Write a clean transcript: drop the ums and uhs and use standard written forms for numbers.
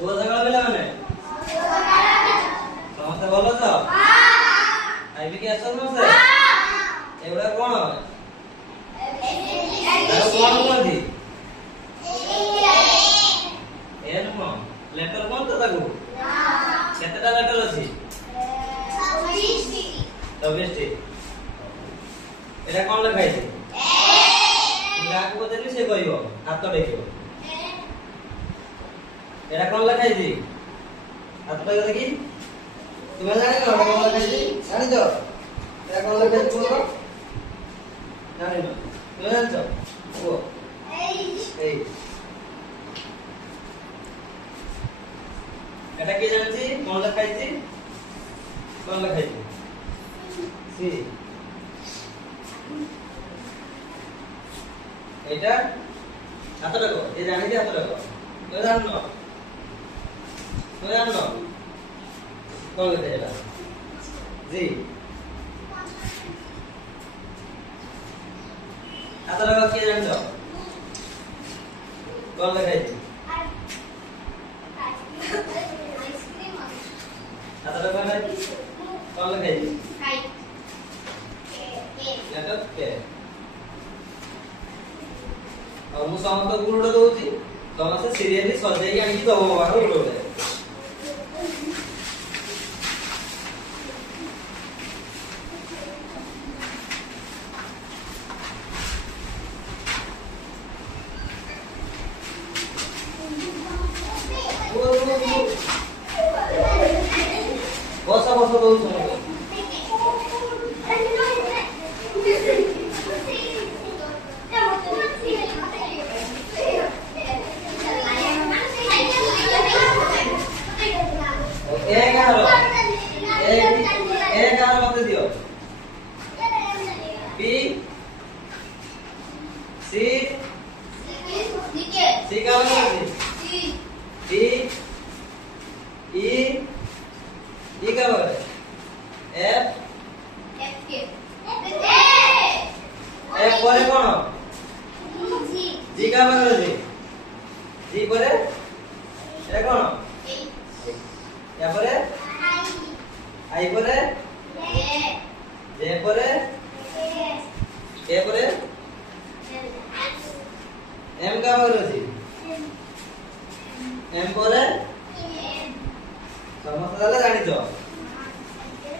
শুভ সকাল পিলাମାନେ ସମସ୍ତେ ଭଲ ଅଛ? ଖାଇବି କି ଆସ ସମସ୍ତେ? ଏଗୁଡା କଣ? ତାକୁ କଣ କୁହନ୍ତି? ଏ ନୁହଁ, ଲେଟର କଣ ତ ତାକୁ? କେତେଟା ଲେଟର ଅଛି? 24ଟି। ଏଟା କଣ ଲେଖା ହେଇଛି? ଯାହାକୁ ପଚାରିବି ସେ କହିବ, ହାତ ଟେକିବ। ଏଟା କଣ ଲେଖା ହେଇଛି? ହାତ ଟେକ ଦେଖି। ତୁମେ ଜାଣିନ ଏଟା କଣ ଲେଖା ହେଇଛି? ଜାଣିଛ ଏଟା କଣ ଲେଖା ହେଇଛି କୁହ? ଜାଣିନ? ତୁମେ ଜାଣିଛ? କୁହ। ଏଇ এটা কি জানছি? কোন লেখা আছে? কোন লেখা আছে? সি। এটা হাত রাখো, এই জানি দি হাত রাখো। তুমি জানো? তুমি জানো? কোন লেখা এটা? জি। হাত রাখো কি জানো? কোন লেখা আছে? आता लोग में कौन लगे जी? लेटर के। और मुझे समझ तो गुड़ उड़ा दो जी। तो हम से सीरियसली सोच रहे हैं कि तो वो वाला गुड़ उड़े। बसा बसा दो सुनो एक मत दियो पी सी सी का मतलब डी ई ये क्या बात है? एफ पर कौन? जी का बात है? जी पर ये कौन? क्या पर? आई पर? जे पर? के पर? एम का बात है? एम पर? समझ जानी तो